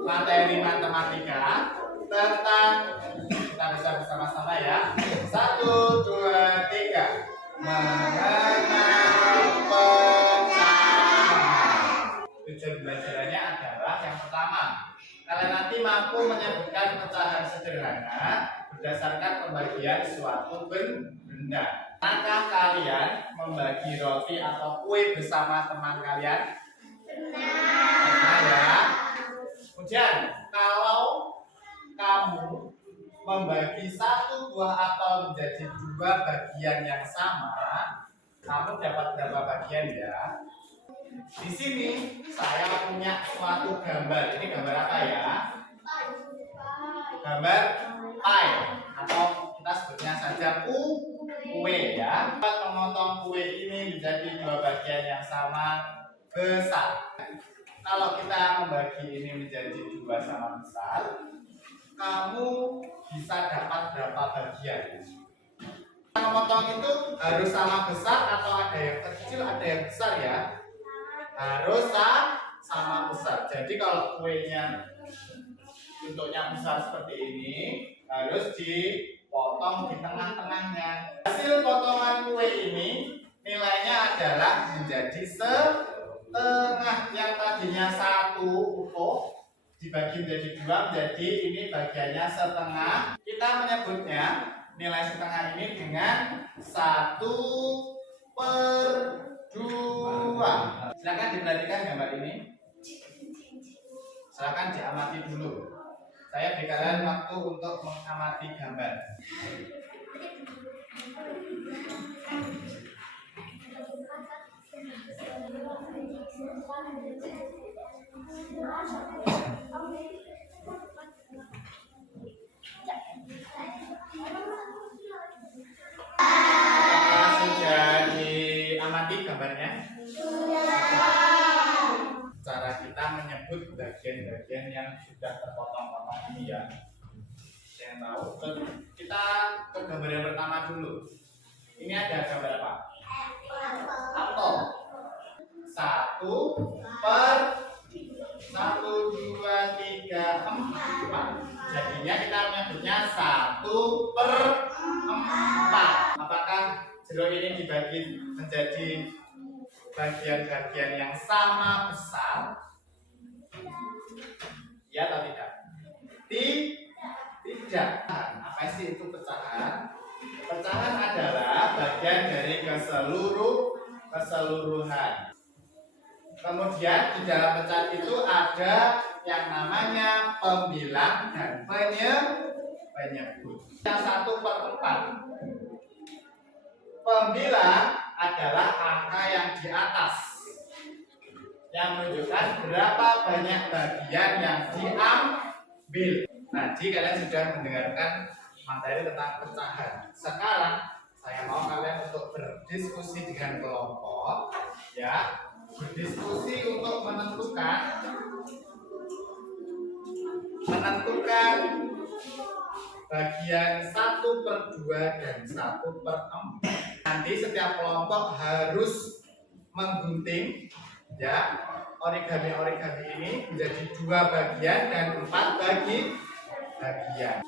materi matematika tentang, kita bisa bersama-sama ya. 1, 2, 3. Mengenal pecahan. Tujuan belajarannya adalah yang pertama, kalian nanti mampu menyebutkan pecahan sederhana berdasarkan pembagian suatu benda. Apakah kalian membagi roti atau kue bersama teman kalian? Benar ya. Kemudian kalau kamu membagi satu buah apel menjadi dua bagian yang sama, kamu dapat berapa bagian ya? Di sini saya punya suatu gambar. Ini gambar apa ya? Gambar pie atau kita sebutnya saja kue ya. Kita memotong kue ini menjadi dua bagian yang sama besar. Kalau kita membagi ini menjadi dua sama besar, kamu bisa dapat berapa bagian? Kita memotong itu harus sama besar atau ada yang kecil, ada yang besar ya? Harus sama besar. Jadi kalau kuenya bentuknya besar seperti ini, harus dipotong di tengah-tengahnya. Hasil potongan kue ini nilainya adalah menjadi setengah. Yang tadinya satu utuh dibagi menjadi dua, menjadi ini bagiannya setengah. Kita menyebutnya nilai setengah ini dengan 1/2. Silakan diperhatikan gambar ini. Silakan diamati dulu. Saya berikan waktu untuk mengamati gambar. Apakah sudah diamati gambarnya? Cara kita menyebut bagian-bagian yang sudah terpotong-potong ini ya. Yang tahu, kita ke gambar yang pertama dulu. Ini ada gambar apa? Apel. 1/1, 2, 3, 4. Jadinya kita menyebutnya 1/4. Apakah jeruk ini dibagi menjadi bagian-bagian yang sama besar? Ya atau tidak? Tidak. Apa sih itu pecahan? Pecahan adalah bagian dari keseluruhan. Kemudian di dalam pecahan itu ada yang namanya pembilang dan penyebut. Yang 1/4. Pembilang adalah angka yang di atas, yang menunjukkan berapa banyak bagian yang diambil. Tadi kalian sudah mendengarkan materi tentang pecahan. Sekarang saya mau kalian untuk berdiskusi dengan kelompok, ya, berdiskusi untuk menentukan bagian 1/2 dan 1/4. Nanti setiap kelompok harus menggunting ya origami ini menjadi 2 bagian dan 4 bagian.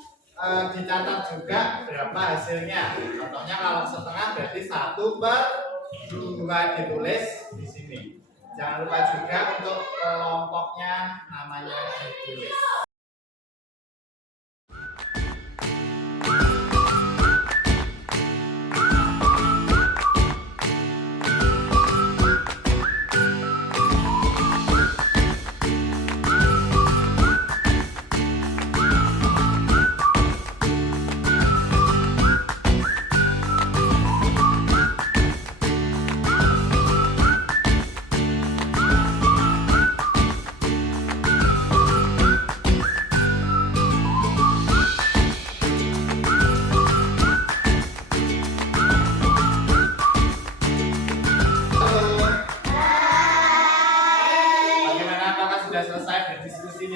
Dicatat juga berapa hasilnya. Contohnya kalau setengah berarti 1/2 ditulis di sini. Jangan lupa juga untuk kelompoknya namanya ditulis.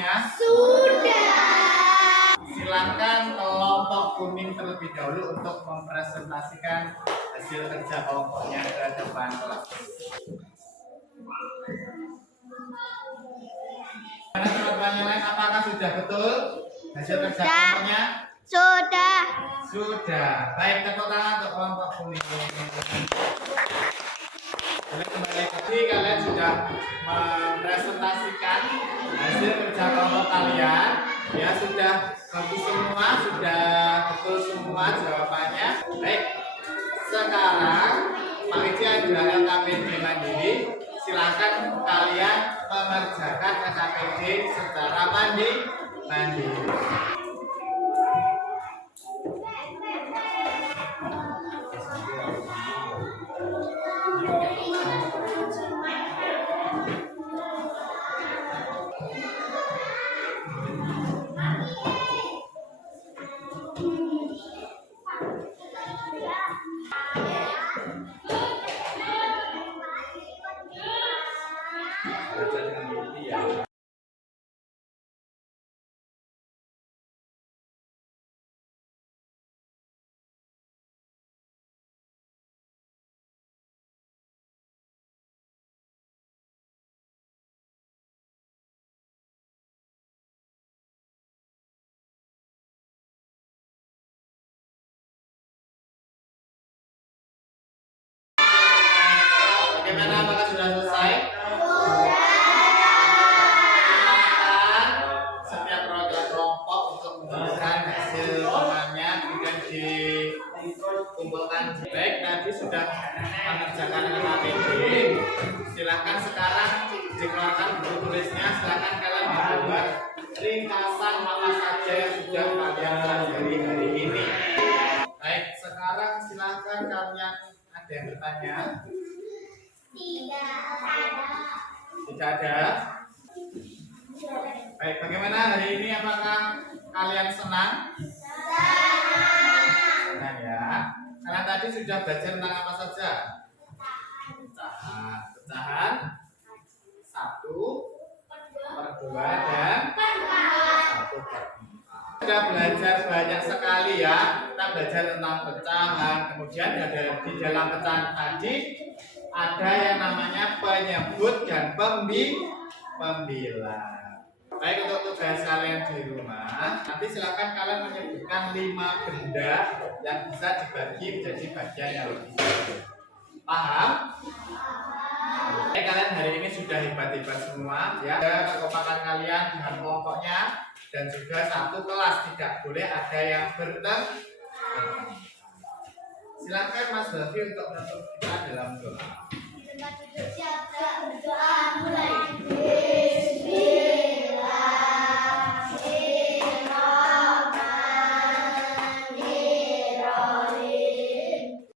Sudah. Silakan kelompok kuning terlebih dahulu untuk mempresentasikan hasil kerja kelompoknya ke depan kelas. Teman-teman yang lain Bisa kerja kelompoknya? Sudah. Sudah. Baik, tepuk tangan untuk kelompok kuning. Kembali lagi, kalian sudah mempresentasikan hasil kerja kelompok kalian. Ya, sudah bagus semua, sudah betul semua jawabannya. Baik, sekarang Pak Iji adalah KPD mandiri. Silakan kalian mengerjakan KPD secara mandiri. Baca dengan teliti ya. Bagaimana, apakah sudah selesai? Silakan setiap perwakilan kelompok untuk memberikan hasil temannya, kemudian dikumpulkan. Baik, nanti sudah mengerjakan KPD. Silakan sekarang dikeluarkan buku tulisnya. Silakan kalian membuat ringkasan apa saja yang sudah kalian pelajari hari ini. Baik, sekarang silakan kalian ada yang bertanya. Tidak ada. Baik, bagaimana hari ini? Apakah kalian senang? Senang ya. Kalian tadi sudah belajar tentang apa saja? Pecahan 1/2 dan 1/4. Sudah belajar banyak sekali ya. Kita belajar tentang pecahan. Kemudian ada di dalam pecahan tadi ada yang namanya penyebut dan pembilang. Baik, untuk tugas kalian di rumah, nanti silakan kalian menyebutkan 5 benda yang bisa dibagi menjadi bagian yang lebih. Paham? Baik, kalian hari ini sudah hebat-hebat semua ya. Ada kekompakan kalian dengan kelompoknya dan juga satu kelas, tidak boleh ada yang bertengkar. Silakan Mas Bafi untuk menutup kita dalam doa.